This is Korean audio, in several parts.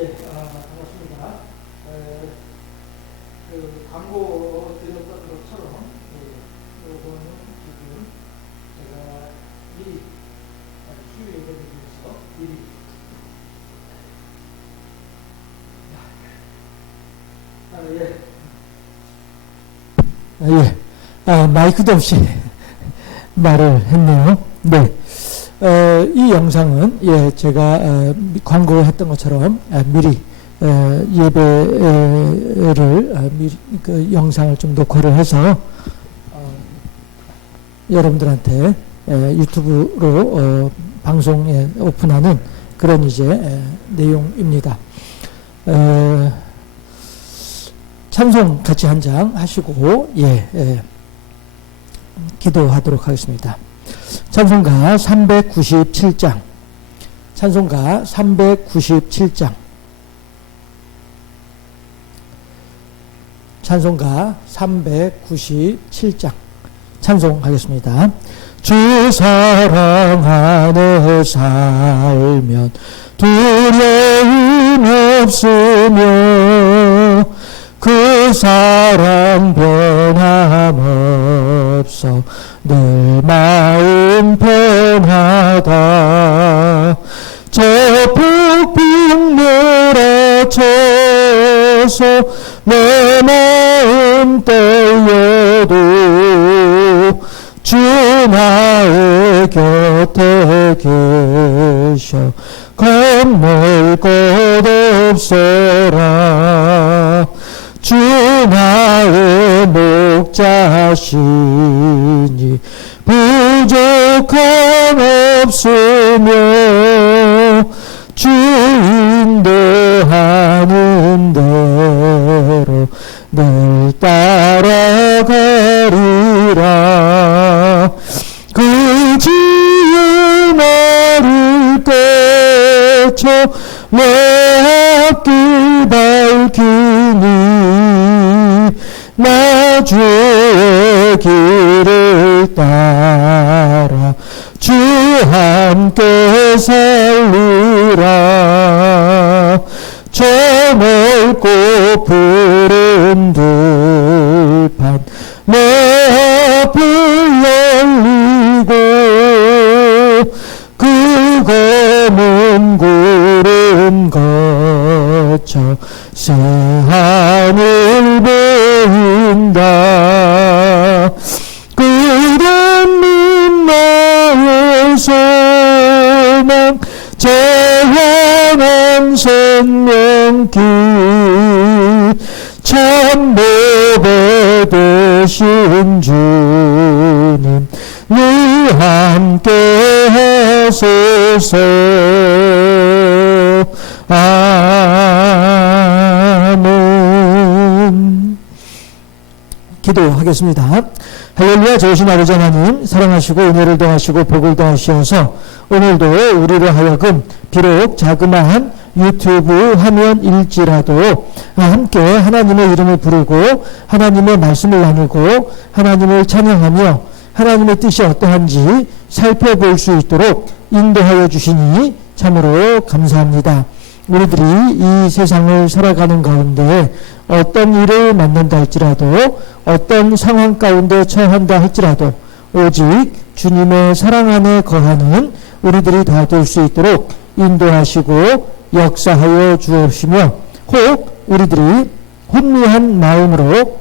반갑습니다. 광고 드렸던 것처럼, 요거는 지금 제가 미리, 수요 예배를 위해서 미리, 마이크도 없이 말을 했네요. 네. 이 영상은, 제가, 광고했던 것처럼, 미리, 예배를, 그 영상을 좀 녹화를 해서, 여러분들한테, 유튜브로, 방송에 오픈하는 그런 내용입니다. 찬송 같이 한 장 하시고, 기도하도록 하겠습니다. 찬송가 397장. 찬송가 397장. 찬송가 397장. 찬송하겠습니다. 주 사랑 안에 살면 두려움 없으며 그 사랑 변함없어 늘 마음 편하다. 저 폭풍 몰아쳐서 내 마음 떨려도 주 나의 곁에 계셔 겁낼 것 없어라. 주 나의 목자시니 부족함 없으며 주 인도하는 대로 늘 따라가리라. 그 지혜 나를 떼쳐 내 앞길 밝히니 나 주의 길을 따라 주 함께 살리라. 저 넓고 푸른 들판 내 앞을 열리고 그 검은 구름 거쳐 새하늘 보인다. 끝없는 나의 소망 재현한 생명길 참 보배 되신 주님 늘 함께 하소서. 아멘. 기도하겠습니다. 할렐루야. 좋으신 아버지 하나님, 사랑하시고 은혜를 더하시고 복을 더하시어서 오늘도 우리로 하여금 비록 자그마한 유튜브 화면일지라도 함께 하나님의 이름을 부르고 하나님의 말씀을 나누고 하나님을 찬양하며 하나님의 뜻이 어떠한지 살펴볼 수 있도록 인도하여 주시니 참으로 감사합니다. 우리들이 이 세상을 살아가는 가운데 어떤 일을 만난다 할지라도 어떤 상황 가운데 처한다 할지라도 오직 주님의 사랑 안에 거하는 우리들이 다 될 수 있도록 인도하시고 역사하여 주옵시며 혹 우리들이 혼미한 마음으로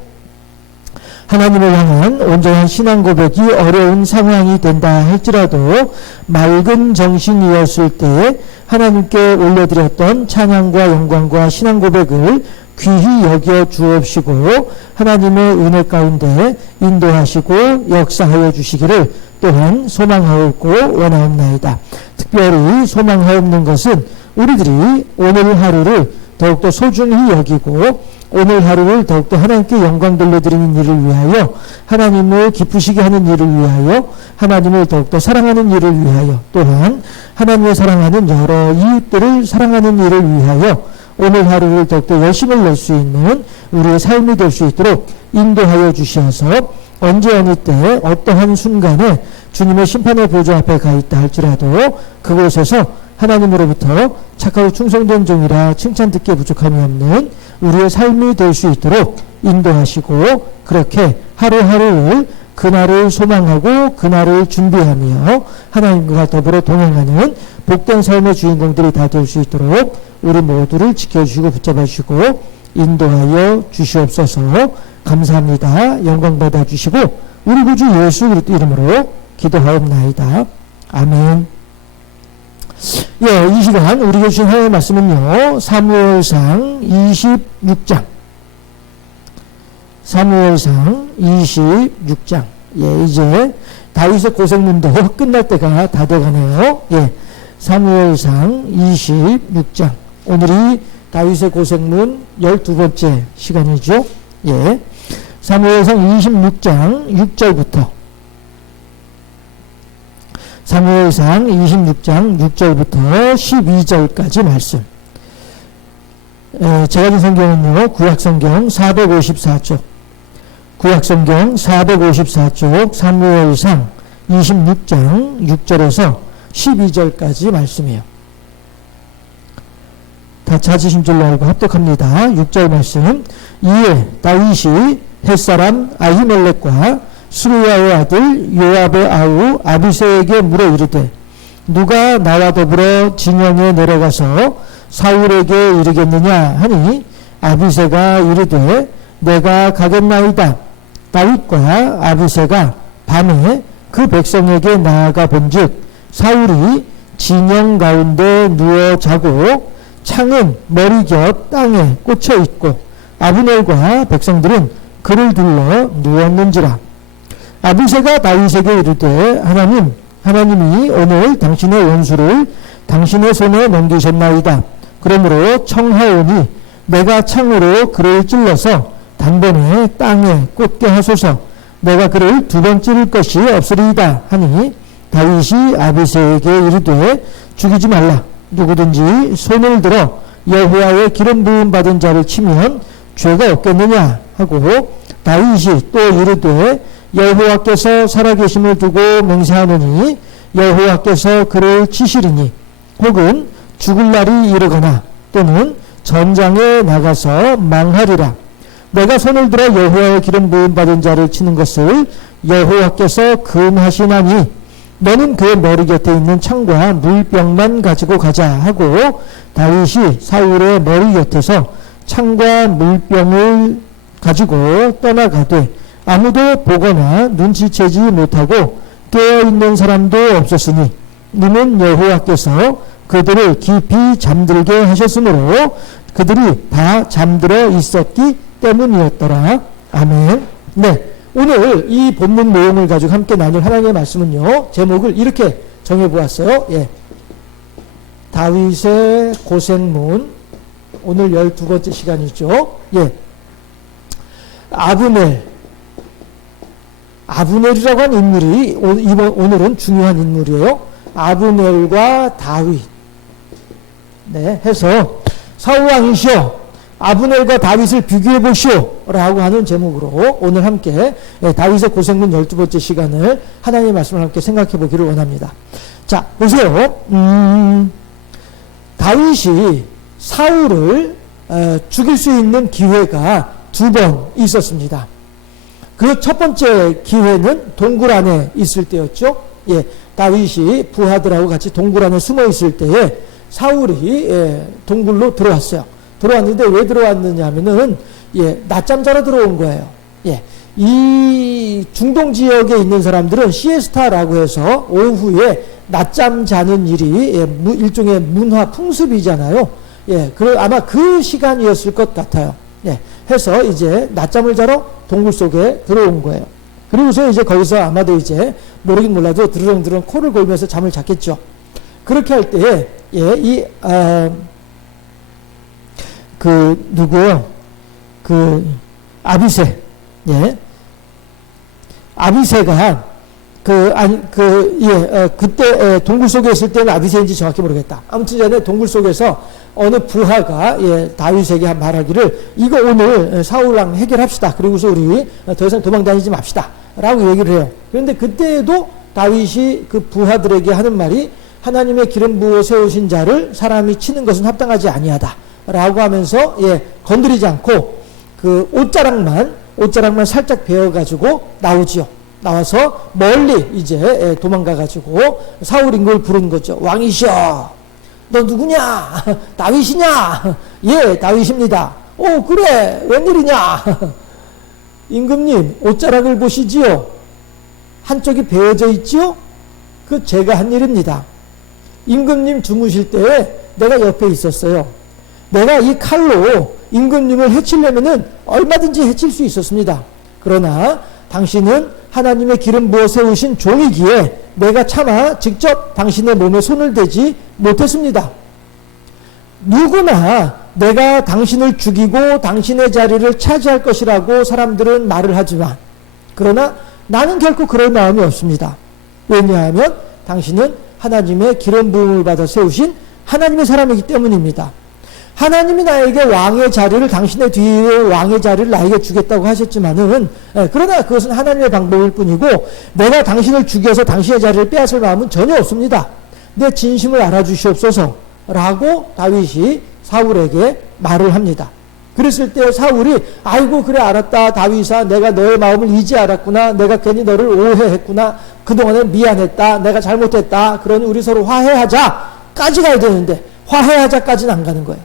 하나님을 향한 온전한 신앙 고백이 어려운 상황이 된다 할지라도 맑은 정신이었을 때 하나님께 올려드렸던 찬양과 영광과 신앙 고백을 귀히 여겨 주옵시고 하나님의 은혜 가운데 인도하시고 역사하여 주시기를 또한 소망하옵고 원하옵나이다. 특별히 소망하옵는 것은 우리들이 오늘 하루를 더욱더 소중히 여기고 오늘 하루를 더욱더 하나님께 영광 돌려드리는 일을 위하여 하나님을 기쁘시게 하는 일을 위하여 하나님을 더욱더 사랑하는 일을 위하여 또한 하나님을 사랑하는 여러 이웃들을 사랑하는 일을 위하여 오늘 하루를 더욱더 열심을 낼 수 있는 우리의 삶이 될 수 있도록 인도하여 주시어서 언제 어느 때 어떠한 순간에 주님의 심판의 보좌 앞에 가 있다 할지라도 그곳에서 하나님으로부터 착하고 충성된 종이라 칭찬 듣기에 부족함이 없는 우리의 삶이 될 수 있도록 인도하시고 그렇게 하루하루를 그날을 소망하고 그날을 준비하며 하나님과 더불어 동행하는 복된 삶의 주인공들이 다 될 수 있도록 우리 모두를 지켜주시고 붙잡아 주시고 인도하여 주시옵소서. 감사합니다. 영광 받아 주시고 우리 구주 예수 그리스도 이름으로 기도하옵나이다. 아멘. 이 시간 우리에게 주신 하나님의 말씀은요, 사무엘상 26장. 사무엘상 26장. 이제 다윗의 고생문도 끝날 때가 다 돼가네요. 사무엘상 26장. 오늘이 다윗의 고생문 12번째 시간이죠. 사무엘상 26장 6절부터 사무엘상 26장 6절부터 12절까지 말씀. 제가 준 성경은요, 구약성경 454쪽, 구약성경 454쪽 사무엘상 26장 6절에서 12절까지 말씀이에요. 다 찾으신 줄로 알고 합독합니다. 6절 말씀. 이에 다윗이 햇사람 아히멜렉과 스루야의 아들 요압의 아우 아비새에게 물어 이르되 누가 나와 더불어 진영에 내려가서 사울에게 이르겠느냐 하니 아비새가 이르되 내가 가겠나이다. 다윗과 아비새가 밤에 그 백성에게 나아가 본즉 사울이 진영 가운데 누워 자고 창은 머리 곁 땅에 꽂혀 있고 아브넬과 백성들은 그를 둘러 누웠는지라. 아비새가 다윗에게 이르되 하나님이 오늘 당신의 원수를 당신의 손에 넘기셨나이다. 그러므로 청하오니 내가 창으로 그를 찔러서 단번에 땅에 꽂게 하소서. 내가 그를 두 번 찌를 것이 없으리이다 하니 다윗이 아비새에게 이르되 죽이지 말라. 누구든지 손을 들어 여호와의 기름 부음 받은 자를 치면 죄가 없겠느냐 하고 다윗이 또 이르되 여호와께서 살아계심을 두고 맹세하느니 여호와께서 그를 치시리니 혹은 죽을 날이 이르거나 또는 전장에 나가서 망하리라. 내가 손을 들어 여호와의 기름 부음 받은 자를 치는 것을 여호와께서 금하시나니 너는 그의 머리 곁에 있는 창과 물병만 가지고 가자 하고 다윗이 사울의 머리 곁에서 창과 물병을 가지고 떠나가되 아무도 보거나 눈치채지 못하고 깨어있는 사람도 없었으니 이는 여호와께서 그들을 깊이 잠들게 하셨으므로 그들이 다 잠들어 있었기 때문이었더라. 아멘. 오늘 이 본문 내용을 가지고 함께 나눌 하나님의 말씀은요, 제목을 이렇게 정해보았어요. 다윗의 고생문, 오늘 12번째 시간이죠. 아브넬이라고 하는 인물이 오늘은 중요한 인물이에요. 아브넬과 다윗 해서 사울왕이시여 아브넬과 다윗을 비교해 보시오 라고 하는 제목으로 오늘 함께 다윗의 고생문 12번째 시간을 하나님의 말씀을 함께 생각해 보기를 원합니다. 자, 보세요. 다윗이 사울을 죽일 수 있는 기회가 두 번 있었습니다. 그 첫 번째 기회는 동굴 안에 있을 때였죠. 다윗이 부하들하고 같이 동굴 안에 숨어 있을 때에 사울이 동굴로 들어왔어요. 들어왔는데 왜 들어왔느냐 하면은 낮잠 자러 들어온 거예요. 이 중동 지역에 있는 사람들은 시에스타라고 해서 오후에 낮잠 자는 일이 일종의 문화 풍습이잖아요. 아마 그 시간이었을 것 같아요. 해서 이제 낮잠을 자러 동굴 속에 들어온 거예요. 그리고서 이제 거기서 아마도 이제 모르긴 몰라도 드르렁드르렁 코를 골면서 잠을 잤겠죠. 그렇게 할 때에 아비새, 아비새가 그때 동굴 속에 있을 때는 아비새인지 정확히 모르겠다. 아무튼 전에 동굴 속에서 어느 부하가 다윗에게 말하기를 이거 오늘 사울랑 해결합시다. 그리고서 우리 더 이상 도망 다니지 맙시다. 라고 얘기를 해요. 그런데 그때에도 다윗이 그 부하들에게 하는 말이 하나님의 기름 부어 세우신 자를 사람이 치는 것은 합당하지 아니하다 라고 하면서 건드리지 않고 그 옷자락만 살짝 베어가지고 나오지요. 나와서 멀리 이제 도망가가지고 사울 임금을 부르는 거죠. 왕이시여, 너 누구냐? 다윗이냐? 예, 다윗입니다. 오, 그래, 웬일이냐? 임금님, 옷자락을 보시지요? 한쪽이 베어져 있지요? 그 제가 한 일입니다. 임금님 주무실 때 내가 옆에 있었어요. 내가 이 칼로 임금님을 해치려면은 얼마든지 해칠 수 있었습니다. 그러나 당신은 하나님의 기름 부어 세우신 종이기에 내가 차마 직접 당신의 몸에 손을 대지 못했습니다. 누구나 내가 당신을 죽이고 당신의 자리를 차지할 것이라고 사람들은 말을 하지만, 그러나 나는 결코 그럴 마음이 없습니다. 왜냐하면 당신은 하나님의 기름 부음을 받아 세우신 하나님의 사람이기 때문입니다. 하나님이 나에게 왕의 자리를, 당신의 뒤에 왕의 자리를 나에게 주겠다고 하셨지만은, 그러나 그것은 하나님의 방법일 뿐이고 내가 당신을 죽여서 당신의 자리를 빼앗을 마음은 전혀 없습니다. 내 진심을 알아주시옵소서 라고 다윗이 사울에게 말을 합니다. 그랬을 때 사울이 아이고 그래 알았다 다윗아, 내가 너의 마음을 이제 알았구나, 내가 괜히 너를 오해했구나, 그동안에 미안했다, 내가 잘못했다, 그러니 우리 서로 화해하자 까지 가야 되는데 화해하자까지는 안 가는 거예요.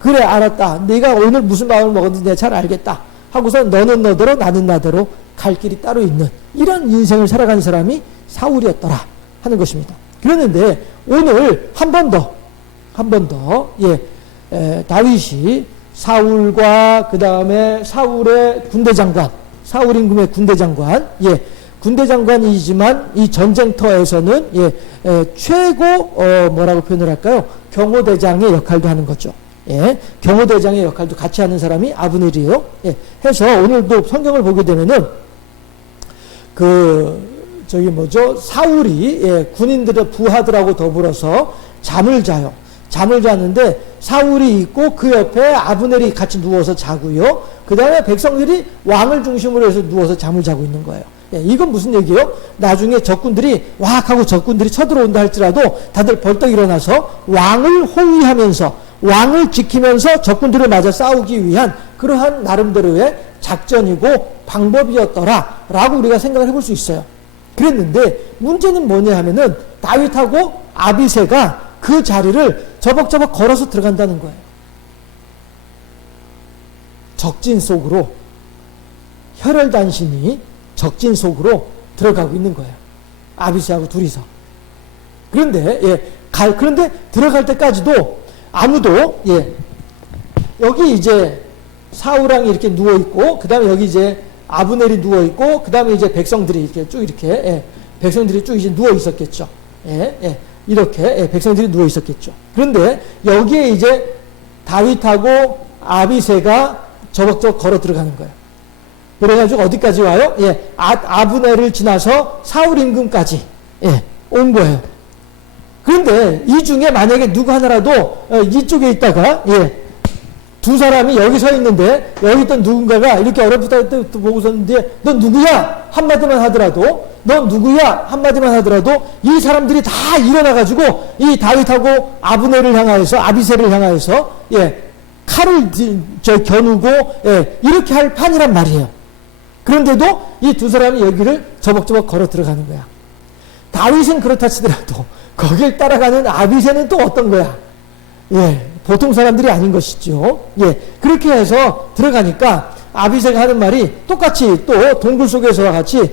그래 알았다, 네가 오늘 무슨 마음을 먹었는지 내가 잘 알겠다 하고서 너는 너대로 나는 나대로 갈 길이 따로 있는 이런 인생을 살아가는 사람이 사울이었더라 하는 것입니다. 그랬는데 오늘 한 번 더 다윗이 사울과 그 다음에 사울의 군대장관, 사울 임금의 군대장관, 군대장관이지만 이 전쟁터에서는 최고 뭐라고 표현을 할까요? 경호대장의 역할도 하는 거죠. 경호대장의 역할도 같이 하는 사람이 아브넬이에요. 해서 오늘도 성경을 보게 되면은 사울이 군인들의 부하들하고 더불어서 잠을 자요. 잠을 자는데 사울이 있고 그 옆에 아브넬이 같이 누워서 자고요. 그 다음에 백성들이 왕을 중심으로 해서 누워서 잠을 자고 있는 거예요. 이건 무슨 얘기예요? 나중에 적군들이 와악 하고 적군들이 쳐들어온다 할지라도 다들 벌떡 일어나서 왕을 호위하면서 왕을 지키면서 적군들을 맞아 싸우기 위한 그러한 나름대로의 작전이고 방법이었더라 라고 우리가 생각을 해볼 수 있어요. 그랬는데 문제는 뭐냐 하면은 다윗하고 아비새가 그 자리를 저벅저벅 걸어서 들어간다는 거예요. 적진 속으로, 혈혈단신이 적진 속으로 들어가고 있는 거예요. 아비새하고 둘이서. 그런데 들어갈 때까지도 아무도 여기 이제 사울왕이 이렇게 누워 있고, 그 다음에 여기 이제 아브넬이 누워 있고, 그 다음에 이제 백성들이 이렇게 쭉 백성들이 쭉 이제 누워 있었겠죠. 이렇게 백성들이 누워 있었겠죠. 그런데 여기에 이제 다윗하고 아비새가 저벅저벅 걸어 들어가는 거예요. 그래가지고 어디까지 와요? 아브넬을 지나서 사울 임금까지 온 거예요. 그런데 이 중에 만약에 누구 하나라도 이쪽에 있다가 두 사람이 여기 서 있는데 여기 있던 누군가가 이렇게 얼어붙어 보고 있었는데 넌 누구야? 한마디만 하더라도 이 사람들이 다 일어나가지고 이 다윗하고 아브넬을 향하여서, 아비새를 향하여서 칼을 겨누고 이렇게 할 판이란 말이에요. 그런데도 이 두 사람이 여기를 저벅저벅 걸어 들어가는 거야. 다윗은 그렇다 치더라도 거길 따라가는 아비새는 또 어떤 거야? 보통 사람들이 아닌 것이죠. 그렇게 해서 들어가니까 아비새가 하는 말이 똑같이 또 동굴 속에서와 같이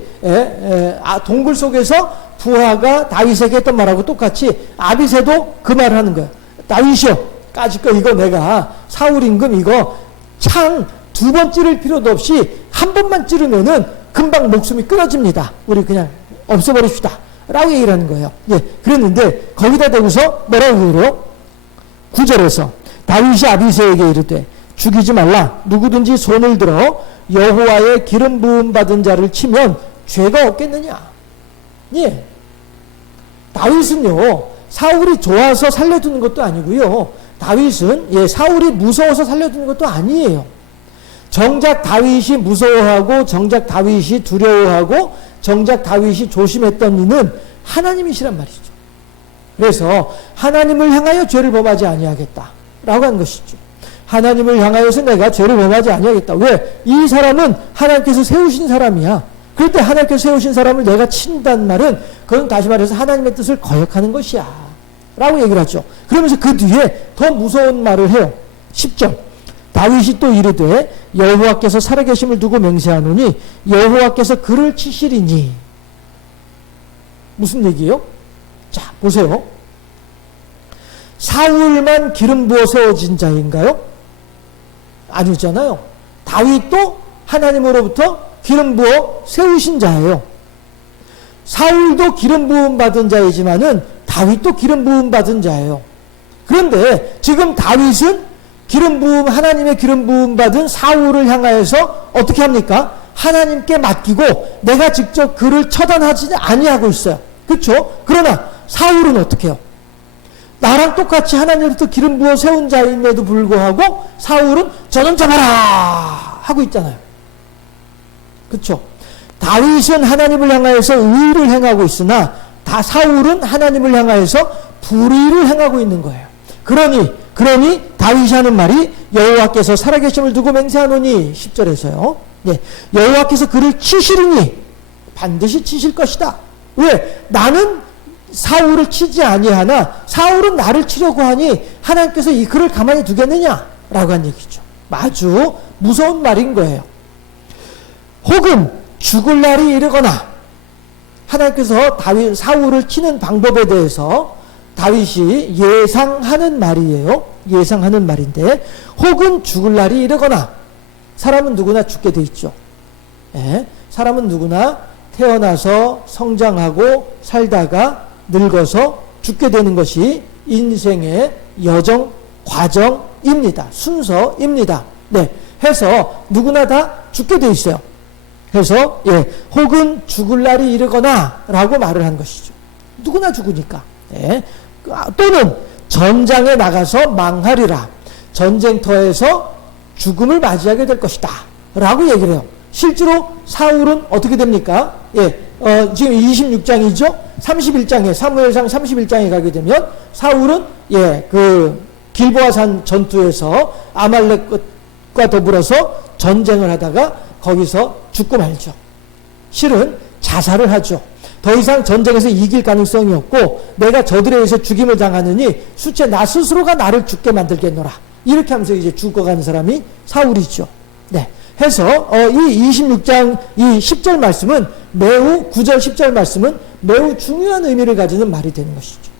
동굴 속에서 부하가 다윗에게 했던 말하고 똑같이 아비새도 그 말을 하는 거야. 다윗이여, 까짓거 이거 내가 사울 임금 이거 창 두 번 찌를 필요도 없이 한 번만 찌르면은 금방 목숨이 끊어집니다. 우리 그냥 없애버립시다 라고 얘기를 하는 거예요. 그랬는데 거기다 대고서 뭐라고 그래요? 9절에서 다윗이 아비새에게 이르되 죽이지 말라. 누구든지 손을 들어 여호와의 기름 부음 받은 자를 치면 죄가 없겠느냐. 다윗은요 사울이 좋아서 살려두는 것도 아니고요, 다윗은 사울이 무서워서 살려두는 것도 아니에요. 정작 다윗이 무서워하고 정작 다윗이 두려워하고 정작 다윗이 조심했던 이는 하나님이시란 말이죠. 그래서 하나님을 향하여 죄를 범하지 아니하겠다라고 한 것이죠. 하나님을 향하여서 내가 죄를 범하지 아니하겠다. 왜? 이 사람은 하나님께서 세우신 사람이야. 그럴 때 하나님께서 세우신 사람을 내가 친다는 말은 그건 다시 말해서 하나님의 뜻을 거역하는 것이야 라고 얘기를 하죠. 그러면서 그 뒤에 더 무서운 말을 해요. 10절 다윗이 또 이르되 여호와께서 살아계심을 두고 맹세하노니 여호와께서 그를 치시리니. 무슨 얘기예요? 자 보세요. 사울만 기름 부어 세워진 자인가요? 아니잖아요. 다윗도 하나님으로부터 기름 부어 세우신 자예요. 사울도 기름 부음 받은 자이지만은 다윗도 기름 부음 받은 자예요. 그런데 지금 다윗은 기름 부음, 하나님의 기름 부음 받은 사울을 향하여서 어떻게 합니까? 하나님께 맡기고 내가 직접 그를 처단하지 아니하고 있어요. 그렇죠? 그러나 사울은 어떻게 해요? 나랑 똑같이 하나님으로부터 기름 부어 세운 자임에도 불구하고 사울은 저는 잡아라 하고 있잖아요. 그렇죠? 다윗은 하나님을 향하여서 의를 행하고 있으나 사울은 하나님을 향하여서 불의를 행하고 있는 거예요. 그러니 다윗이 하는 말이 여호와께서 살아계심을 두고 맹세하노니 10절에서요. 네, 여호와께서 그를 치시리니 반드시 치실 것이다. 왜? 나는 사울을 치지 아니하나 사울은 나를 치려고 하니 하나님께서 이 그를 가만히 두겠느냐라고 한 얘기죠. 아주 무서운 말인 거예요. 혹은 죽을 날이 이르거나 하나님께서 사울을 치는 방법에 대해서 다윗이 예상하는 말이에요. 예상하는 말인데 혹은 죽을 날이 이르거나 사람은 누구나 죽게 돼 있죠. 예, 사람은 누구나 태어나서 성장하고 살다가 늙어서 죽게 되는 것이 인생의 여정, 과정입니다. 순서입니다. 네, 해서 누구나 다 죽게 돼 있어요. 해서 혹은 죽을 날이 이르거나 라고 말을 한 것이죠. 누구나 죽으니까. 예, 또는 전장에 나가서 망하리라. 전쟁터에서 죽음을 맞이하게 될 것이다 라고 얘기를 해요. 실제로 사울은 어떻게 됩니까? 지금 26장이죠. 31장에 사무엘상 31장에 가게 되면 사울은 그 길보아산 전투에서 아말렉과 더불어서 전쟁을 하다가 거기서 죽고 말죠. 실은 자살을 하죠. 더 이상 전쟁에서 이길 가능성이 없고 내가 저들에 의해서 죽임을 당하느니 수체 나 스스로가 나를 죽게 만들겠노라. 이렇게 하면서 이제 죽어가는 사람이 사울이죠. 네. 해서 이 26장 이 10절 말씀은 매우 9절 10절 말씀은 매우 중요한 의미를 가지는 말이 되는 것이죠.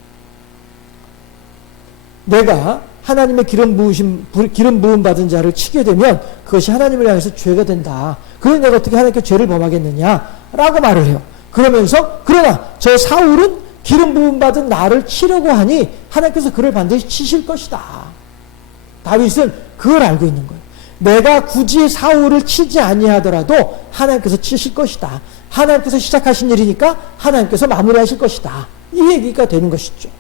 내가 하나님의 기름 부음 받은 자를 치게 되면 그것이 하나님을 향해서 죄가 된다. 그래서 내가 어떻게 하나님께 죄를 범하겠느냐라고 말을 해요. 그러면서 그러나 저 사울은 기름 부음 받은 나를 치려고 하니 하나님께서 그를 반드시 치실 것이다. 다윗은 그걸 알고 있는 거예요. 내가 굳이 사울을 치지 아니하더라도 하나님께서 치실 것이다. 하나님께서 시작하신 일이니까 하나님께서 마무리하실 것이다. 이 얘기가 되는 것이죠.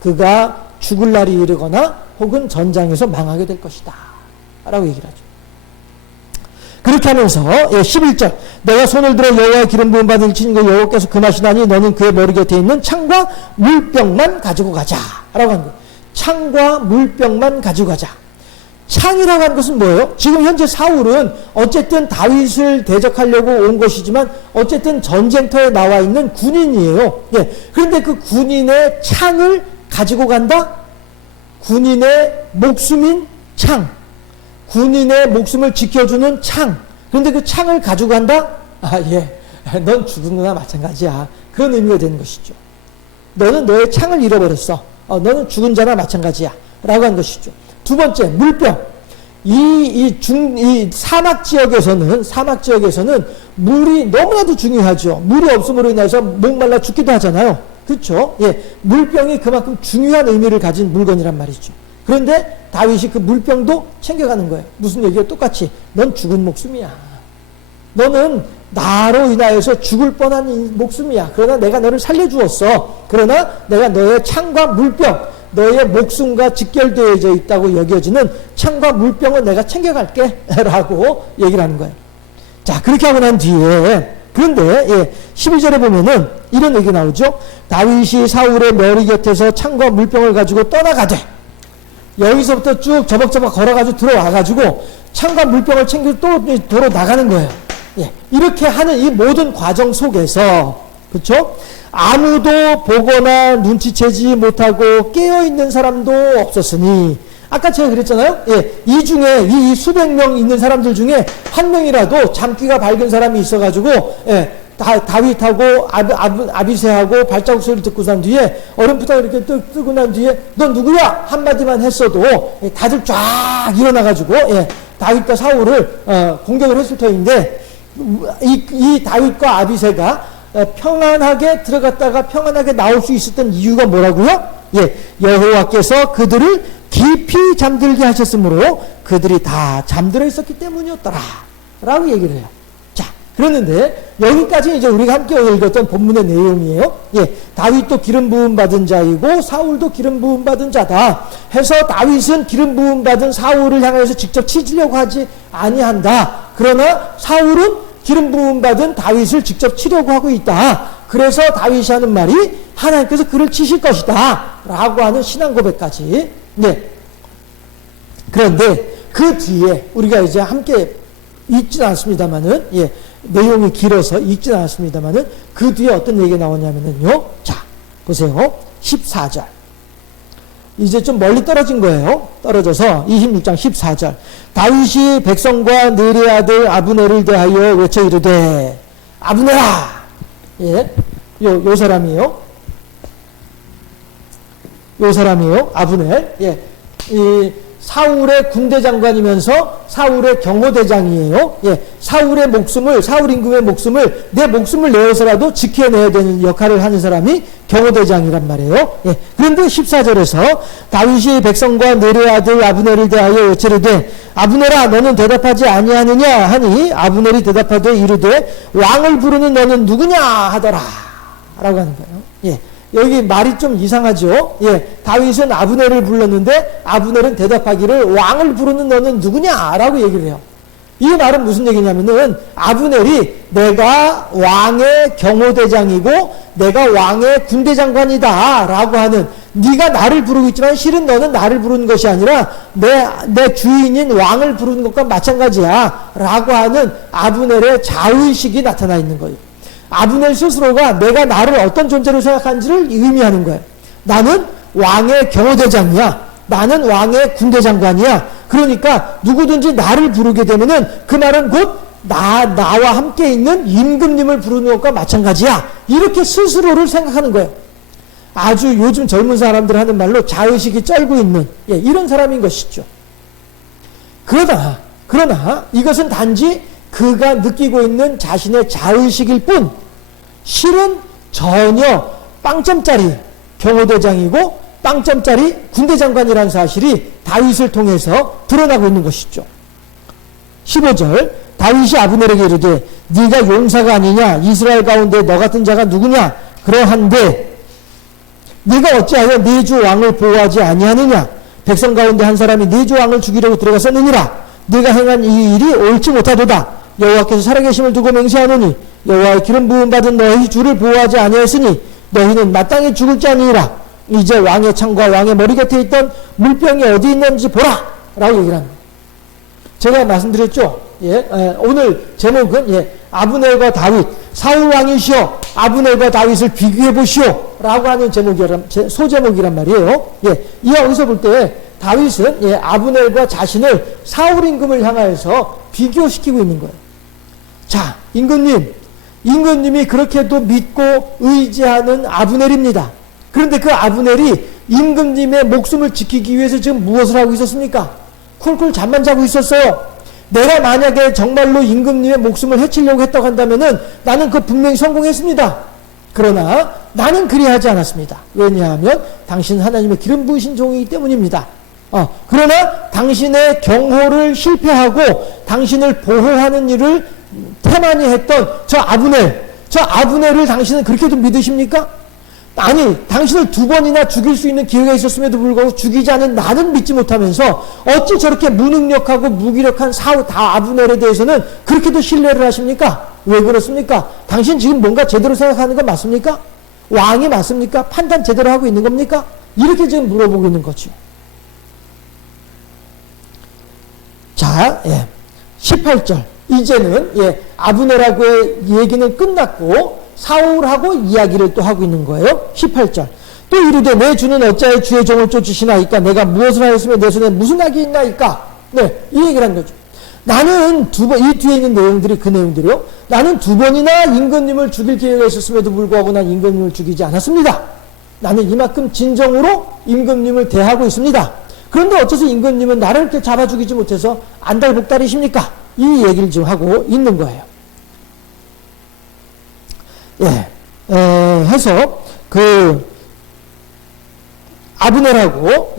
그가 죽을 날이 이르거나 혹은 전장에서 망하게 될 것이다 라고 얘기를 하죠. 그렇게 하면서 11절 내가 손을 들어 여호와의 기름 부음 받은 치는 거 여호와께서 금하시나니 너는 그의 머리 곁에 있는 창과 물병만 가지고 가자 라고 하는 거예요. 창과 물병만 가지고 가자. 창이라고 하는 것은 뭐예요? 지금 현재 사울은 어쨌든 다윗을 대적하려고 온 것이지만 어쨌든 전쟁터에 나와 있는 군인이에요. 그런데 그 군인의 창을 가지고 간다? 군인의 목숨인 창. 군인의 목숨을 지켜주는 창. 그런데 그 창을 가지고 간다? 넌 죽은 거나 마찬가지야. 그런 의미가 되는 것이죠. 너는 너의 창을 잃어버렸어. 너는 죽은 자나 마찬가지야. 라고 한 것이죠. 두 번째, 물병. 이 사막 지역에서는 물이 너무나도 중요하죠. 물이 없음으로 인해서 목말라 죽기도 하잖아요. 그렇죠? 물병이 그만큼 중요한 의미를 가진 물건이란 말이죠. 그런데 다윗이 그 물병도 챙겨가는 거예요. 무슨 얘기예요? 똑같이. 넌 죽은 목숨이야. 너는 나로 인하여서 죽을 뻔한 목숨이야. 그러나 내가 너를 살려주었어. 그러나 내가 너의 창과 물병, 너의 목숨과 직결되어져 있다고 여겨지는 창과 물병을 내가 챙겨갈게 라고 얘기를 하는 거예요. 자, 그렇게 하고 난 뒤에 그런데 12절에 보면은 이런 얘기 나오죠. 다윗이 사울의 머리 곁에서 창과 물병을 가지고 떠나가되, 여기서부터 쭉 저벅저벅 걸어가지고 들어와가지고 창과 물병을 챙기고 또 도로 나가는 거예요. 이렇게 하는 이 모든 과정 속에서, 그렇죠? 아무도 보거나 눈치채지 못하고 깨어있는 사람도 없었으니, 아까 제가 그랬잖아요. 이 중에 이 수백 명 있는 사람들 중에 한 명이라도 잠귀가 밝은 사람이 있어가지고 다윗하고 아비새하고 발자국 소리를 듣고 난 뒤에 얼음부터 이렇게 뜨고 난 뒤에 넌 누구야? 한마디만 했어도 다들 쫙 일어나가지고 다윗과 사울을 공격을 했을 터인데, 이 다윗과 아비새가 평안하게 들어갔다가 평안하게 나올 수 있었던 이유가 뭐라고요? 여호와께서 그들을 깊이 잠들게 하셨으므로 그들이 다 잠들어 있었기 때문이었더라 라고 얘기를 해요. 자, 그러는데 여기까지 이제 우리가 함께 읽었던 본문의 내용이에요. 다윗도 기름 부음 받은 자이고 사울도 기름 부음 받은 자다 해서, 다윗은 기름 부음 받은 사울을 향해서 직접 치려고 하지 아니한다. 그러나 사울은 기름 부음 받은 다윗을 직접 치려고 하고 있다. 그래서 다윗이 하는 말이 하나님께서 그를 치실 것이다 라고 하는 신앙 고백까지. 그런데 그 뒤에 우리가 이제 함께 읽진 않습니다만은, 내용이 길어서 읽진 않습니다만은, 그 뒤에 어떤 얘기가 나오냐면은요. 자, 보세요. 14절. 이제 좀 멀리 떨어진 거예요. 떨어져서 26장 14절. 다윗이 백성과 느리 아들 아브넬을 대하여 외쳐 이르되, 아브넬아! 요 사람이에요. 요 사람이에요. 아브넬. 이 사울의 군대 장관이면서 사울의 경호대장이에요. 사울의 목숨을, 사울 임금의 목숨을 내 목숨을 내어서라도 지켜내야 되는 역할을 하는 사람이 경호대장이란 말이에요. 그런데 14절에서 다윗이 백성과 느리 아들 아브넬을 대하여 외치르되, 아브넬아 너는 대답하지 아니하느냐 하니, 아브넬이 대답하되 이르되 왕을 부르는 너는 누구냐 하더라 라고 하는 거예요. 여기 말이 좀 이상하죠. 다윗은 아브넬을 불렀는데 아브넬은 대답하기를 왕을 부르는 너는 누구냐라고 얘기를 해요. 이 말은 무슨 얘기냐면은, 아브넬이 내가 왕의 경호대장이고 내가 왕의 군대장관이다 라고 하는, 네가 나를 부르고 있지만 실은 너는 나를 부르는 것이 아니라 내 주인인 왕을 부르는 것과 마찬가지야 라고 하는 아브넬의 자의식이 나타나 있는 거예요. 아브넬 스스로가 내가 나를 어떤 존재로 생각하는지를 의미하는 거예요. 나는 왕의 경호대장이야. 나는 왕의 군대장관이야. 그러니까 누구든지 나를 부르게 되면은 그 말은 곧 나와 함께 있는 임금님을 부르는 것과 마찬가지야. 이렇게 스스로를 생각하는 거예요. 아주 요즘 젊은 사람들 하는 말로 자의식이 쩔고 있는 이런 사람인 것이죠. 그러나 이것은 단지 그가 느끼고 있는 자신의 자의식일 뿐, 실은 전혀 빵점짜리 경호대장이고 빵점짜리 군대장관이라는 사실이 다윗을 통해서 드러나고 있는 것이죠. 15절, 다윗이 아브넬에게 이르되 네가 용사가 아니냐? 이스라엘 가운데 너 같은 자가 누구냐? 그러한데 네가 어찌하여 네 주 왕을 보호하지 아니하느냐? 백성 가운데 한 사람이 네 주 왕을 죽이려고 들어갔었느니라. 네가 행한 이 일이 옳지 못하도다. 여호와께서 살아계심을 두고 맹세하노니 여호와의 기름 부음 받은 너희 주를 보호하지 아니하였으니 너희는 마땅히 죽을지 아니니라. 이제 왕의 창과 왕의 머리 곁에 있던 물병이 어디 있는지 보라 라고 얘기를 합니다. 제가 말씀드렸죠. 오늘 제목은 아브넬과 다윗, 사울 왕이시여 아브넬과 다윗을 비교해 보시오 라고 하는 소제목이란 말이에요. 여기서 볼 때 다윗은 아브넬과 자신을 사울 임금을 향하여서 비교시키고 있는 거예요. 자, 임금님이 그렇게도 믿고 의지하는 아브넬입니다. 그런데 그 아브넬이 임금님의 목숨을 지키기 위해서 지금 무엇을 하고 있었습니까? 쿨쿨 잠만 자고 있었어요. 내가 만약에 정말로 임금님의 목숨을 해치려고 했다고 한다면은 나는 그 분명히 성공했습니다. 그러나 나는 그리하지 않았습니다. 왜냐하면 당신은 하나님의 기름 부으신 종이기 때문입니다. 그러나 당신의 경호를 실패하고 당신을 보호하는 일을 태만히 했던 저 아브넬을 당신은 그렇게도 믿으십니까? 아니 당신을 2번이나 죽일 수 있는 기회가 있었음에도 불구하고 죽이지 않은 나는 믿지 못하면서 어찌 저렇게 무능력하고 무기력한 사울 다 아브넬에 대해서는 그렇게도 신뢰를 하십니까? 왜 그렇습니까? 당신 지금 뭔가 제대로 생각하는 거 맞습니까? 왕이 맞습니까? 판단 제대로 하고 있는 겁니까? 이렇게 지금 물어보고 있는 거죠. 자, 18절. 이제는 아브넬하고의 얘기는 끝났고 사울하고 이야기를 또 하고 있는 거예요. 18절. 또 이르되 내 주는 어찌하여 주의 종을 쫓으시나이까? 내가 무엇을 하였으면 내 손에 무슨 악이 있나이까? 네, 이 얘기를 한 거죠. 나는 이 뒤에 있는 내용들이 그 내용들이요. 나는 2번이나 임금님을 죽일 기회가 있었음에도 불구하고 난 임금님을 죽이지 않았습니다. 나는 이만큼 진정으로 임금님을 대하고 있습니다. 그런데 어째서 임금님은 나를 이렇게 잡아 죽이지 못해서 안달복달이십니까? 이 얘기를 지금 하고 있는 거예요. 해서 아브넬하고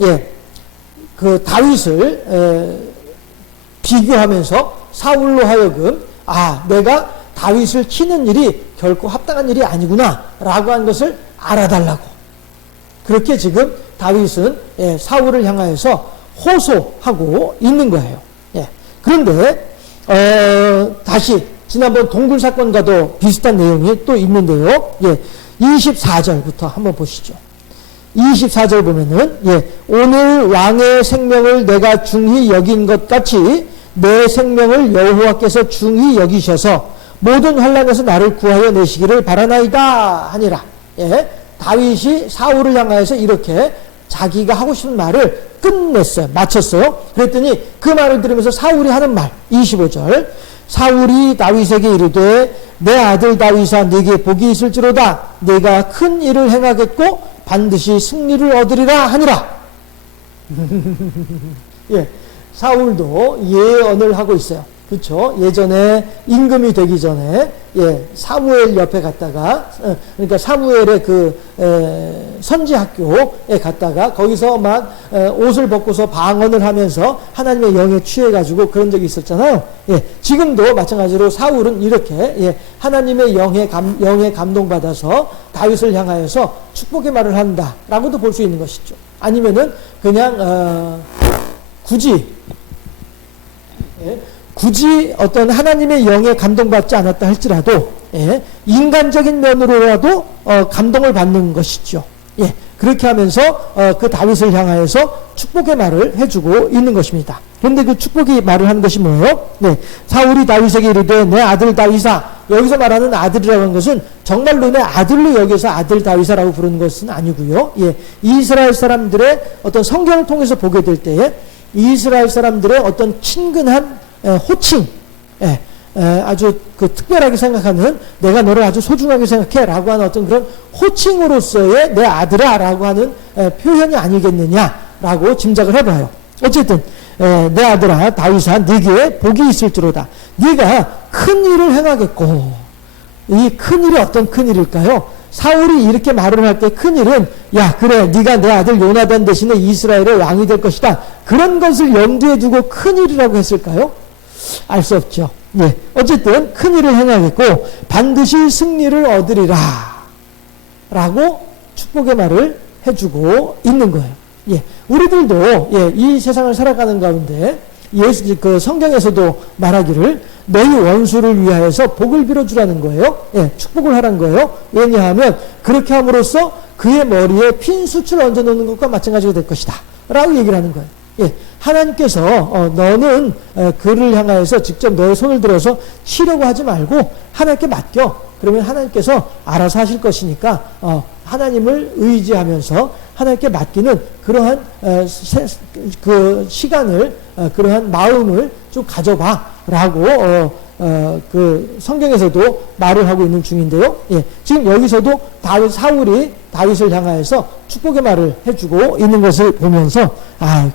그 다윗을 비교하면서 사울로 하여금 내가 다윗을 치는 일이 결코 합당한 일이 아니구나 라고 한 것을 알아달라고 그렇게 지금 다윗은 사울을 향하여서 호소하고 있는 거예요. 그런데 다시 지난번 동굴 사건과도 비슷한 내용이 또 있는데요. 24절부터 한번 보시죠. 24절 보면은 오늘 왕의 생명을 내가 중히 여긴 것 같이 내 생명을 여호와께서 중히 여기셔서 모든 환난에서 나를 구하여 내시기를 바라나이다 하니라. 다윗이 사울을 향하여서 이렇게 자기가 하고 싶은 말을 끝냈어요. 마쳤어요. 그랬더니 그 말을 들으면서 사울이 하는 말 25절. 사울이 다윗에게 이르되 내 아들 다윗아 네게 복이 있을지로다. 네가 큰 일을 행하겠고 반드시 승리를 얻으리라 하니라. 사울도 예언을 하고 있어요. 그렇죠? 예전에 임금이 되기 전에 사무엘 옆에 갔다가 그러니까 사무엘의 그 선지 학교에 갔다가 거기서 막 옷을 벗고서 방언을 하면서 하나님의 영에 취해 가지고 그런 적이 있었잖아요. 지금도 마찬가지로 사울은 이렇게 하나님의 영에 감동받아서 다윗을 향하여서 축복의 말을 한다라고도 볼 수 있는 것이죠. 아니면은 그냥 굳이 어떤 하나님의 영에 감동받지 않았다 할지라도 인간적인 면으로라도 감동을 받는 것이죠. 그렇게 하면서 그 다윗을 향하여서 축복의 말을 해주고 있는 것입니다. 그런데 그 축복의 말을 하는 것이 뭐예요? 사울이 다윗에게 이르되 내 아들 다윗아. 여기서 말하는 아들이라고 하는 것은 정말로 내 아들로 여기서 아들 다윗아라고 부르는 것은 아니고요. 이스라엘 사람들의 어떤 성경을 통해서 보게 될 때에 이스라엘 사람들의 어떤 친근한 호칭, 아주 그 특별하게 생각하는 내가 너를 아주 소중하게 생각해 라고 하는 어떤 그런 호칭으로서의 내 아들아 라고 하는 표현이 아니겠느냐라고 짐작을 해봐요. 어쨌든 내 아들아 다윗아 네게 복이 있을지로다. 네가 큰 일을 행하겠고 이 큰 일이 어떤 큰 일일까요? 사울이 이렇게 말을 할 때 큰 일은 야 그래 네가 내 아들 요나단 대신에 이스라엘의 왕이 될 것이다. 그런 것을 염두에 두고 큰 일이라고 했을까요? 알 수 없죠. 어쨌든 큰 일을 행하겠고 반드시 승리를 얻으리라 라고 축복의 말을 해주고 있는 거예요. 우리들도 이 세상을 살아가는 가운데 그 성경에서도 말하기를 너희 원수를 위하여서 복을 빌어주라는 거예요. 축복을 하라는 거예요. 왜냐하면 그렇게 함으로써 그의 머리에 핀 숯을 얹어놓는 것과 마찬가지가 될 것이다 라고 얘기를 하는 거예요. 하나님께서 너는 그를 향하여서 직접 너의 손을 들어서 치려고 하지 말고 하나님께 맡겨. 그러면 하나님께서 알아서 하실 것이니까 하나님을 의지하면서 하나님께 맡기는 그러한 그 시간을 그러한 마음을 좀 가져봐 라고 그 성경에서도 말을 하고 있는 중인데요. 지금 여기서도 사울이 다윗을 향하여서 축복의 말을 해주고 있는 것을 보면서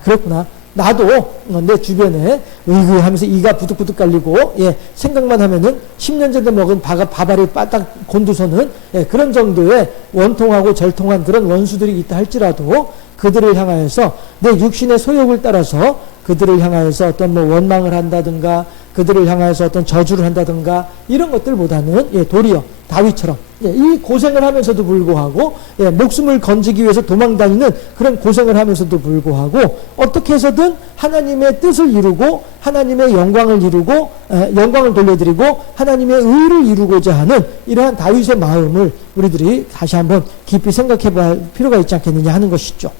그렇구나. 나도 내 주변에 하면서 이가 부득부득 깔리고 생각만 하면은 10년 전에 먹은 밥알이 바닥 곤두서는 그런 정도의 원통하고 절통한 그런 원수들이 있다 할지라도 그들을 향하여서 내 육신의 소욕을 따라서 그들을 향하여서 어떤 원망을 한다든가 그들을 향하여서 어떤 저주를 한다든가 이런 것들보다는 도리어 다윗처럼 예, 이 고생을 하면서도 불구하고 예, 목숨을 건지기 위해서 도망다니는 그런 고생을 하면서도 불구하고 어떻게 해서든 하나님의 뜻을 이루고 하나님의 영광을 이루고 영광을 돌려드리고 하나님의 의를 이루고자 하는 이러한 다윗의 마음을 우리들이 다시 한번 깊이 생각해 볼 필요가 있지 않겠느냐 하는 것이죠.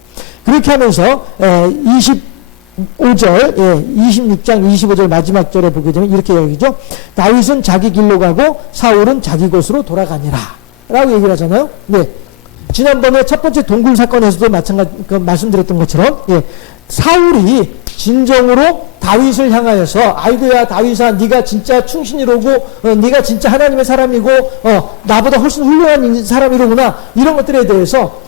그렇게 하면서 25절, 26장 25절 마지막 절에 보게 되면 이렇게 얘기죠. 다윗은 자기 길로 가고 사울은 자기 곳으로 돌아가니라 라고 얘기를 하잖아요. 네. 지난번에 첫 번째 동굴 사건에서도 말씀드렸던 것처럼 사울이 진정으로 다윗을 향하여서 아이고야 다윗아 네가 진짜 충신이로고 네가 진짜 하나님의 사람이고 나보다 훨씬 훌륭한 사람이로구나 이런 것들에 대해서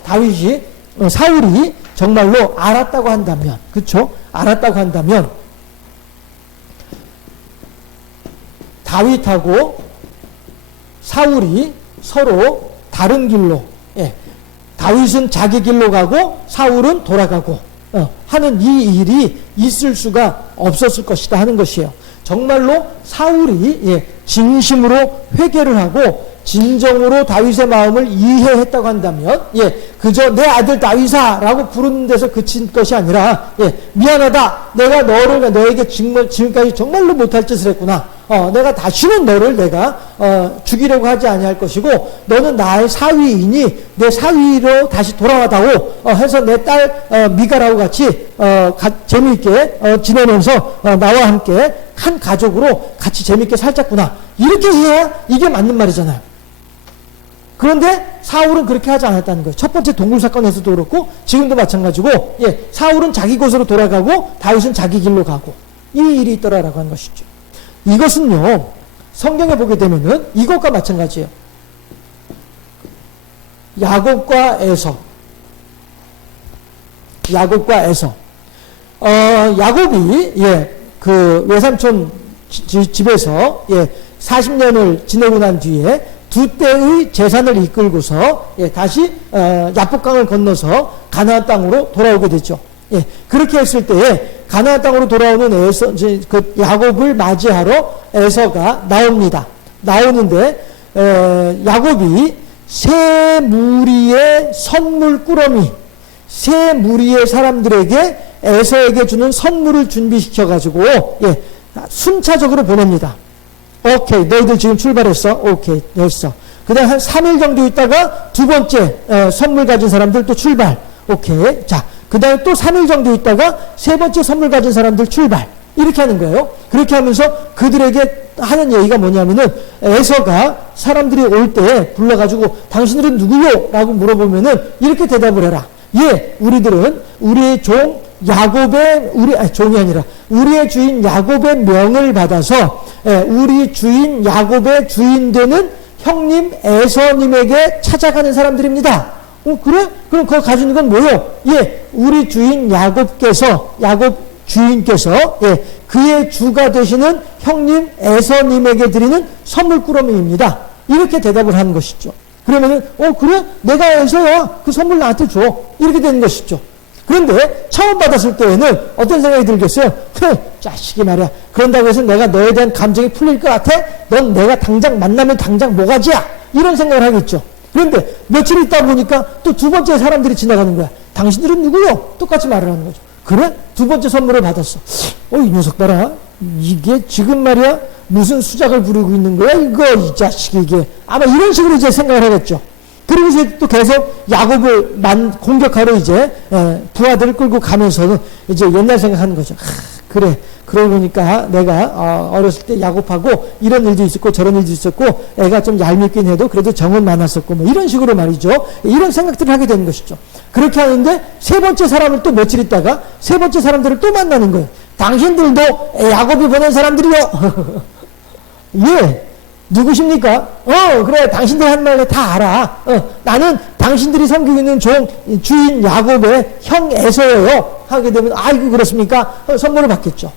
사울이 정말로 알았다고 한다면, 그쵸? 알았다고 한다면, 다윗하고 사울이 서로 다른 길로, 다윗은 자기 길로 가고 사울은 돌아가고, 하는 이 일이 있을 수가 없었을 것이다 하는 것이에요. 정말로 사울이, 진심으로 회개를 하고, 진정으로 다윗의 마음을 이해했다고 한다면 그저 내 아들 다윗아 라고 부르는 데서 그친 것이 아니라 미안하다 내가 너에게 지금까지 정말로 못할 짓을 했구나 내가 다시는 너를 내가 죽이려고 하지 아니할 것이고 너는 나의 사위이니 내 사위로 다시 돌아와다오 해서 내 딸 미가라고 같이 재미있게 지내면서 나와 함께 한 가족으로 같이 재미있게 살자꾸나 이렇게 해야 이게 맞는 말이잖아요. 그런데 사울은 그렇게 하지 않았다는 거예요. 첫 번째 동굴 사건에서도 그렇고 지금도 마찬가지고 사울은 자기 곳으로 돌아가고 다윗은 자기 길로 가고 이 일이 있더라라고 하는 것이죠. 이것은요 성경에 보게 되면은 이것과 마찬가지예요. 야곱과 에서 야곱이 그 외삼촌 집에서 40년을 지내고 난 뒤에 두 때의 재산을 이끌고서 다시 야복강을 건너서 가나안 땅으로 돌아오게 되죠. 그렇게 했을 때에 가나안 땅으로 돌아오는 그 야곱을 맞이하러 에서가 나옵니다. 나오는데 야곱이 세 무리의 선물 꾸러미, 세 무리의 사람들에게 에서에게 주는 선물을 준비시켜 가지고 순차적으로 보냅니다. 오케이, 너희들 지금 출발했어? 오케이, 됐어. 그 다음 한 3일 정도 있다가 두 번째 선물 가진 사람들 또 출발. 오케이. 자, 그 다음에 또 3일 정도 있다가 세 번째 선물 가진 사람들 출발. 이렇게 하는 거예요. 그렇게 하면서 그들에게 하는 얘기가 뭐냐면은 에서가 사람들이 올 때 불러가지고 당신들은 누구요? 라고 물어보면은 이렇게 대답을 해라. 우리들은 우리의 종 야곱의 종이 아니라 우리의 주인 야곱의 명을 받아서 우리 주인 야곱의 주인 되는 형님 에서님에게 찾아가는 사람들입니다. 그래? 그럼 그거 가지고 있는 건 뭐요? 우리 주인 야곱 주인께서 그의 주가 되시는 형님 에서님에게 드리는 선물 꾸러미입니다. 이렇게 대답을 하는 것이죠. 그러면은 그래? 내가 에서야. 그 선물 나한테 줘. 이렇게 되는 것이죠. 그런데 처음 받았을 때에는 어떤 생각이 들겠어요? 자식이 말이야. 그런다고 해서 내가 너에 대한 감정이 풀릴 것 같아? 넌 내가 당장 만나면 당장 모가지야. 이런 생각을 하겠죠. 그런데 며칠 있다 보니까 또 두 번째 사람들이 지나가는 거야. 당신들은 누구요? 똑같이 말을 하는 거죠. 그래? 두 번째 선물을 받았어. 이 녀석 봐라. 이게 지금 말이야. 무슨 수작을 부리고 있는 거야? 이 자식이 이게. 아마 이런 식으로 이제 생각을 하겠죠. 그리고 이제 또 계속 야곱을 공격하러 이제 부하들을 끌고 가면서는 이제 옛날 생각하는 거죠. 그래. 그러고 보니까 내가 어렸을 때 야곱하고 이런 일도 있었고 저런 일도 있었고 애가 좀 얄밉긴 해도 그래도 정은 많았었고 뭐 이런 식으로 말이죠. 이런 생각들을 하게 되는 것이죠. 그렇게 하는데 세 번째 사람을 또 며칠 있다가 세 번째 사람들을 또 만나는 거예요. 당신들도 야곱이 보낸 사람들이요. 누구십니까? 그래, 당신들 한 말에 다 알아. 나는 당신들이 섬기고 있는 주인 야곱의 형 에서예요. 하게 되면, 아이고, 그렇습니까? 선물을 받겠죠.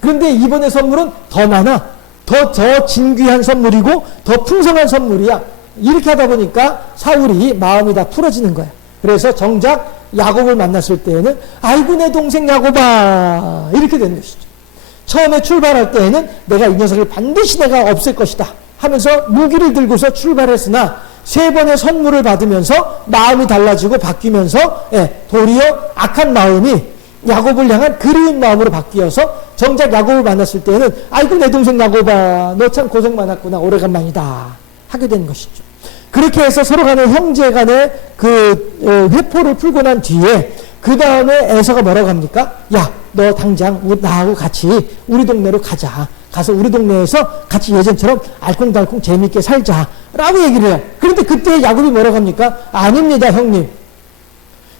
그런데 이번에 선물은 더 많아. 더 진귀한 선물이고, 더 풍성한 선물이야. 이렇게 하다 보니까 사울이 마음이 다 풀어지는 거야. 그래서 정작 야곱을 만났을 때에는, 아이고, 내 동생 야곱아. 이렇게 되는 것이죠. 처음에 출발할 때에는 내가 이 녀석을 반드시 내가 없앨 것이다. 하면서 무기를 들고서 출발했으나 세 번의 선물을 받으면서 마음이 달라지고 바뀌면서 도리어 악한 마음이 야곱을 향한 그리운 마음으로 바뀌어서 정작 야곱을 만났을 때는 아이고 내 동생 야곱아 너 참 고생 많았구나 오래간만이다 하게 되는 것이죠. 그렇게 해서 서로 간에 형제 간의 그 회포를 풀고 난 뒤에 그 다음에 에서가 뭐라고 합니까? 야, 너 당장 나하고 같이 우리 동네로 가자. 가서 우리 동네에서 같이 예전처럼 알콩달콩 재미있게 살자. 라고 얘기를 해요. 그런데 그때 야곱이 뭐라고 합니까? 아닙니다, 형님.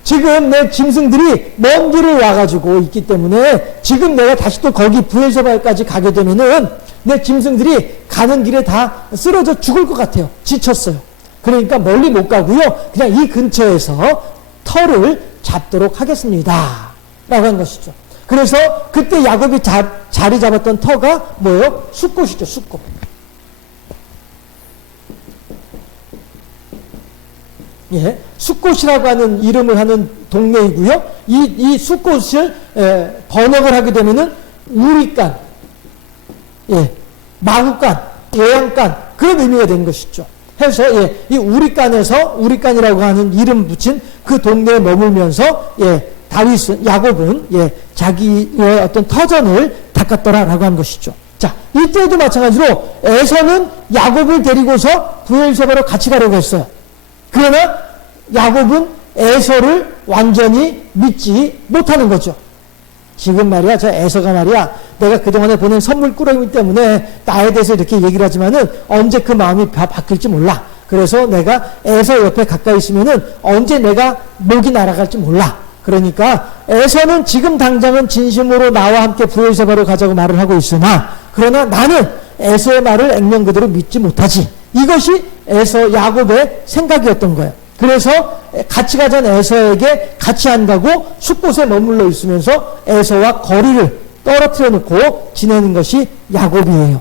지금 내 짐승들이 먼 길을 와가지고 있기 때문에 지금 내가 다시 또 거기 브엘세바까지 가게 되면은 내 짐승들이 가는 길에 다 쓰러져 죽을 것 같아요. 지쳤어요. 그러니까 멀리 못 가고요. 그냥 이 근처에서 터를 잡도록 하겠습니다. 라고 한 것이죠. 그래서 그때 야곱이 자리 잡았던 터가 뭐예요? 숫꽃이죠. 숫꽃. 예, 숫꽃이라고 하는 이름을 하는 동네이고요. 이 숫꽃을 번역을 하게 되면은 우리간, 예, 마구간, 예양간 그런 의미가 되는 것이죠. 해서 이 우리간에서 우리간이라고 하는 이름 붙인 그 동네에 머물면서 다윗은 야곱은 자기의 어떤 터전을 닦았더라라고 한 것이죠. 자, 이때도 마찬가지로 에서는 야곱을 데리고서 브엘세바로 같이 가려고 했어요. 그러나 야곱은 에서를 완전히 믿지 못하는 거죠. 지금 말이야, 저 에서가 말이야, 내가 그동안에 보낸 선물 꾸러기 때문에 나에 대해서 이렇게 얘기를 하지만은 언제 그 마음이 바뀔지 몰라. 그래서 내가 에서 옆에 가까이 있으면은 언제 내가 목이 날아갈지 몰라. 그러니까 에서는 지금 당장은 진심으로 나와 함께 브엘세바로 가자고 말을 하고 있으나 그러나 나는 에서의 말을 액면 그대로 믿지 못하지. 이것이 에서 야곱의 생각이었던 거예요. 그래서 같이 가자는 에서에게 같이 안 가고 숫곳에 머물러 있으면서 에서와 거리를 떨어뜨려 놓고 지내는 것이 야곱이에요.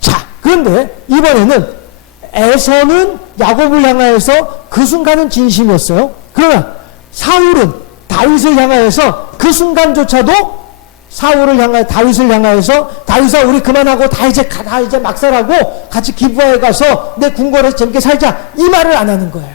자, 그런데 이번에는 에서는 야곱을 향하여서 그 순간은 진심이었어요. 그러나 사울은 다윗을 향하여서 그 순간조차도 다윗을 향하여서 다윗아 우리 그만하고 다 이제 막살하고 같이 기브아에 가서 내 궁궐에서 재밌게 살자 이 말을 안 하는 거예요.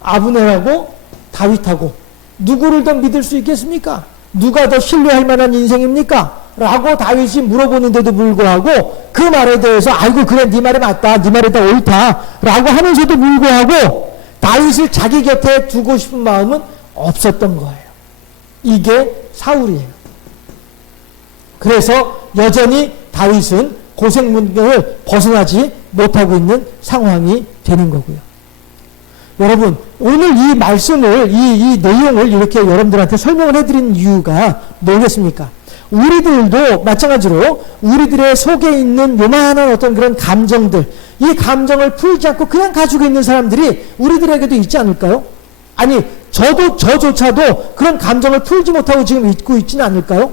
아브넬하고 다윗하고 누구를 더 믿을 수 있겠습니까? 누가 더 신뢰할 만한 인생입니까? 라고 다윗이 물어보는데도 불구하고 그 말에 대해서 아이고 그래 네 말이 맞다 네 말이 다 옳다 라고 하면서도 불구하고 다윗을 자기 곁에 두고 싶은 마음은 없었던 거예요. 이게 사울이에요. 그래서 여전히 다윗은 고생문을 벗어나지 못하고 있는 상황이 되는 거고요. 여러분 오늘 이 말씀을 이 내용을 이렇게 여러분들한테 설명을 해드린 이유가 뭐겠습니까? 우리들도 마찬가지로 우리들의 속에 있는 요만한 어떤 그런 감정들 이 감정을 풀지 않고 그냥 가지고 있는 사람들이 우리들에게도 있지 않을까요? 아니 저조차도 그런 감정을 풀지 못하고 지금 있고 있지는 않을까요?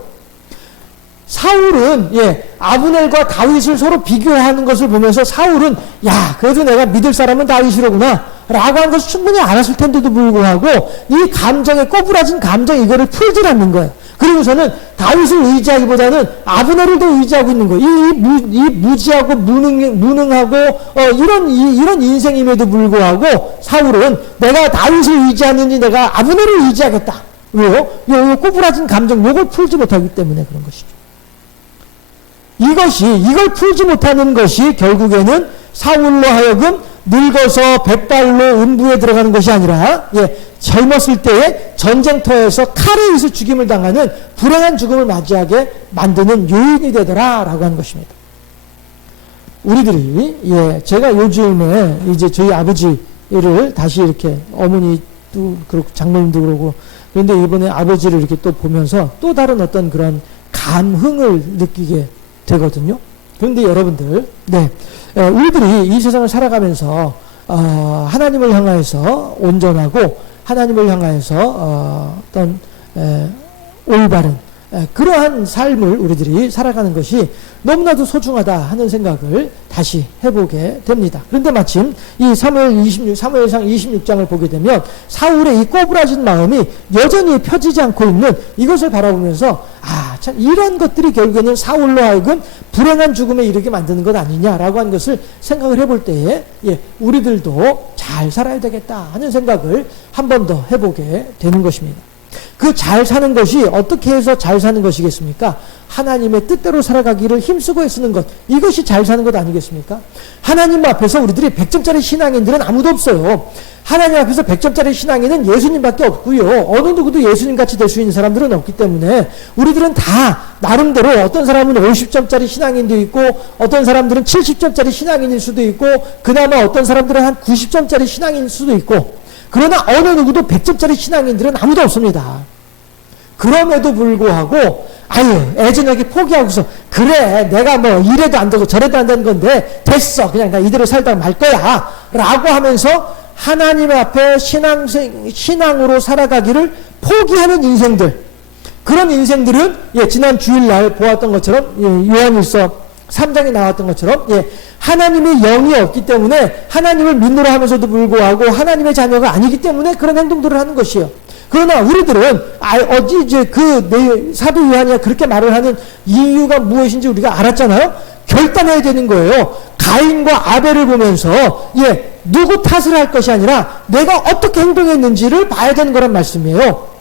사울은 아브넬과 다윗을 서로 비교하는 것을 보면서 사울은 야 그래도 내가 믿을 사람은 다윗이로구나 라고 한 것을 충분히 알았을 텐데도 불구하고 이 감정에 꼬부라진 감정 이거를 풀질 않는 거예요. 그리고서는 다윗을 의지하기보다는 아브넬을 더 의지하고 있는 거예요. 이 무지하고 무능하고 이런 인생임에도 불구하고 사울은 내가 다윗을 의지하는지 내가 아브넬을 의지하겠다. 왜요? 요 꼬부라진 감정 요걸 풀지 못하기 때문에 그런 것이죠. 이걸 풀지 못하는 것이 결국에는 사울로 하여금 늙어서 백발로 음부에 들어가는 것이 아니라 젊었을 때에 전쟁터에서 칼에 의해서 죽임을 당하는 불행한 죽음을 맞이하게 만드는 요인이 되더라라고 하는 것입니다. 우리들이 제가 요즘에 이제 저희 아버지를 다시 이렇게 어머니도 그렇고 장모님도 그러고 그런데 이번에 아버지를 이렇게 또 보면서 또 다른 어떤 그런 감흥을 느끼게 되거든요. 그런데 여러분들, 우리들이 이 세상을 살아가면서 하나님을 향하여서 온전하고 하나님을 향하여서 어떤 올바른 그러한 삶을 우리들이 살아가는 것이 너무나도 소중하다 하는 생각을 다시 해보게 됩니다. 그런데 마침 이 사무엘상 26장을 보게 되면 사울의 이 꼬부라진 마음이 여전히 펴지지 않고 있는 이것을 바라보면서 참 이런 것들이 결국에는 사울로 하여금 불행한 죽음에 이르게 만드는 것 아니냐라고 하는 것을 생각을 해볼 때에 우리들도 잘 살아야 되겠다 하는 생각을 한 번 더 해보게 되는 것입니다. 그 잘 사는 것이 어떻게 해서 잘 사는 것이겠습니까? 하나님의 뜻대로 살아가기를 힘쓰고 애쓰는 것, 이것이 잘 사는 것 아니겠습니까? 하나님 앞에서 우리들이 100점짜리 신앙인들은 아무도 없어요. 하나님 앞에서 100점짜리 신앙인은 예수님밖에 없고요. 어느 누구도 예수님같이 될 수 있는 사람들은 없기 때문에 우리들은 다 나름대로 어떤 사람은 50점짜리 신앙인도 있고 어떤 사람들은 70점짜리 신앙인일 수도 있고 그나마 어떤 사람들은 한 90점짜리 신앙인일 수도 있고, 그러나 어느 누구도 100점짜리 신앙인들은 아무도 없습니다. 그럼에도 불구하고 애저녁에 포기하고서 그래 내가 뭐 이래도 안 되고 저래도 안 되는 건데 됐어 그냥 나 이대로 살다 말 거야 라고 하면서 하나님 앞에 신앙으로 살아가기를 포기하는 인생들, 그런 인생들은 지난 주일날 보았던 것처럼 요한일서 3장에 나왔던 것처럼 하나님의 영이 없기 때문에 하나님을 믿노라 하면서도 불구하고 하나님의 자녀가 아니기 때문에 그런 행동들을 하는 것이에요. 그러나 우리들은 어디 이제 사도 요한이 그렇게 말을 하는 이유가 무엇인지 우리가 알았잖아요. 결단해야 되는 거예요. 가인과 아벨을 보면서 누구 탓을 할 것이 아니라 내가 어떻게 행동했는지를 봐야 되는 거란 말씀이에요.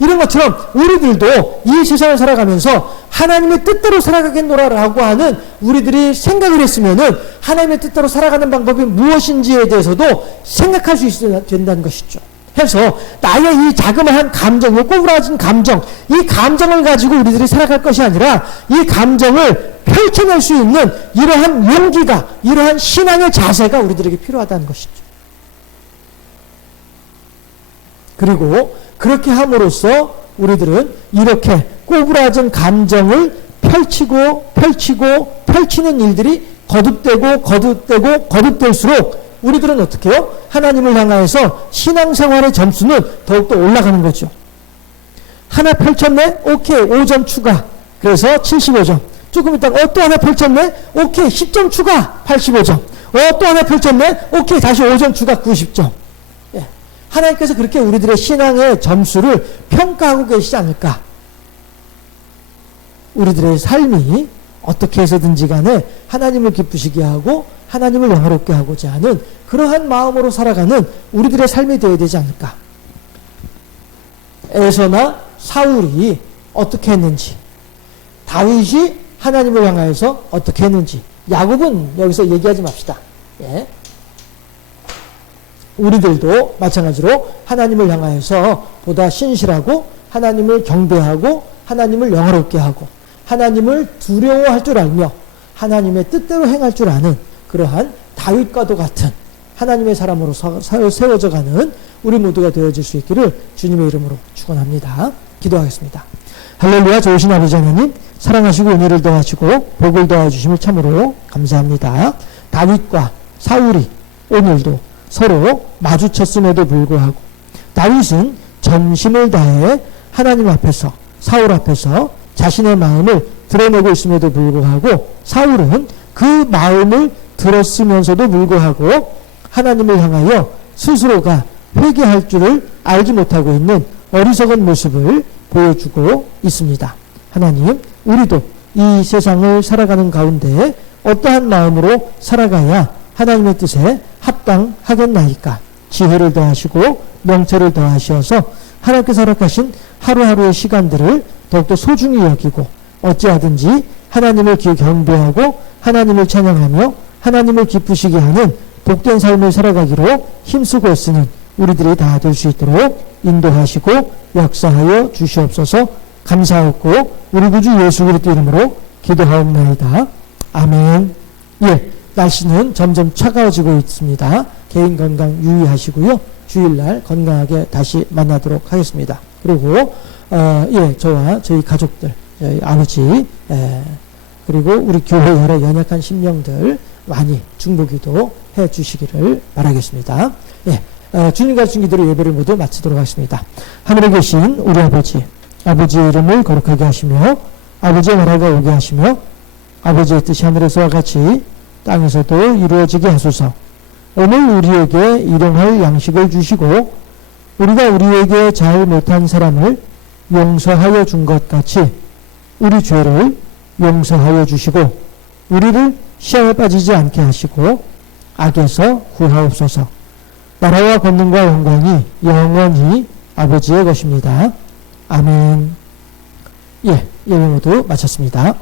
이런 것처럼 우리들도 이 세상을 살아가면서 하나님의 뜻대로 살아가겠노라라고 하는 우리들이 생각을 했으면은 하나님의 뜻대로 살아가는 방법이 무엇인지에 대해서도 생각할 수 있어야 된다는 것이죠. 해서 나의 이 자그마한 감정, 꼬부라진 감정, 이 감정을 가지고 우리들이 살아갈 것이 아니라 이 감정을 펼쳐낼 수 있는 이러한 용기가, 이러한 신앙의 자세가 우리들에게 필요하다는 것이죠. 그리고 그렇게 함으로써 우리들은 이렇게 꼬부라진 감정을 펼치는 일들이 거듭될수록 우리들은 어떻게 해요? 하나님을 향하여서 신앙생활의 점수는 더욱더 올라가는 거죠. 하나 펼쳤네? 오케이, 5점 추가. 그래서 75점. 조금 있다가 또 하나 펼쳤네? 오케이, 10점 추가. 85점. 또 하나 펼쳤네? 오케이, 다시 5점 추가. 90점. 하나님께서 그렇게 우리들의 신앙의 점수를 평가하고 계시지 않을까? 우리들의 삶이 어떻게 해서든지 간에 하나님을 기쁘시게 하고 하나님을 영화롭게 하고자 하는 그러한 마음으로 살아가는 우리들의 삶이 되어야 되지 않을까? 에서나 사울이 어떻게 했는지, 다윗이 하나님을 향하여서 어떻게 했는지, 야곱은 여기서 얘기하지 맙시다. 우리들도 마찬가지로 하나님을 향하여서 보다 신실하고 하나님을 경배하고 하나님을 영화롭게 하고 하나님을 두려워할 줄 알며 하나님의 뜻대로 행할 줄 아는 그러한 다윗과도 같은 하나님의 사람으로 세워져 가는 우리 모두가 되어질 수 있기를 주님의 이름으로 축원합니다. 기도하겠습니다. 할렐루야. 좋으신 아버지 하나님, 사랑하시고 은혜를 더하시고 복을 더하주심을 참으로 감사합니다. 다윗과 사울이 오늘도 서로 마주쳤음에도 불구하고 다윗은 전심을 다해 하나님 앞에서, 사울 앞에서 자신의 마음을 드러내고 있음에도 불구하고 사울은 그 마음을 들었으면서도 불구하고 하나님을 향하여 스스로가 회개할 줄을 알지 못하고 있는 어리석은 모습을 보여주고 있습니다. 하나님, 우리도 이 세상을 살아가는 가운데 어떠한 마음으로 살아가야 하나님의 뜻에 합당하겠나이까? 지혜를 더하시고 명철을 더하셔서 하나님께서 허락하신 하루하루의 시간들을 더욱더 소중히 여기고 어찌하든지 하나님을 경배하고 하나님을 찬양하며 하나님을 기쁘시게 하는 복된 삶을 살아가기로 힘쓰고 애쓰는 우리들이 다 될 수 있도록 인도하시고 역사하여 주시옵소서. 감사하고 우리 구주 예수 그리스도 이름으로 기도하옵나이다. 아멘. 날씨는 점점 차가워지고 있습니다. 개인 건강 유의하시고요. 주일날 건강하게 다시 만나도록 하겠습니다. 그리고 저와 저희 가족들, 저희 아버지, 그리고 우리 교회 여러 연약한 심령들 많이 중보기도 해주시기를 바라겠습니다. 주님과 주기도로 예배를 모두 마치도록 하겠습니다. 하늘에 계신 우리 아버지, 아버지의 이름을 거룩하게 하시며 아버지의 나라가 오게 하시며 아버지의 뜻이 하늘에서와 같이 땅에서도 이루어지게 하소서. 오늘 우리에게 일용할 양식을 주시고 우리가 우리에게 잘 못한 사람을 용서하여 준 것 같이 우리 죄를 용서하여 주시고 우리를 시험에 빠지지 않게 하시고 악에서 구하옵소서. 나라와 권능과 영광이 영원히 아버지의 것입니다. 아멘. 예, 예배 모두 마쳤습니다.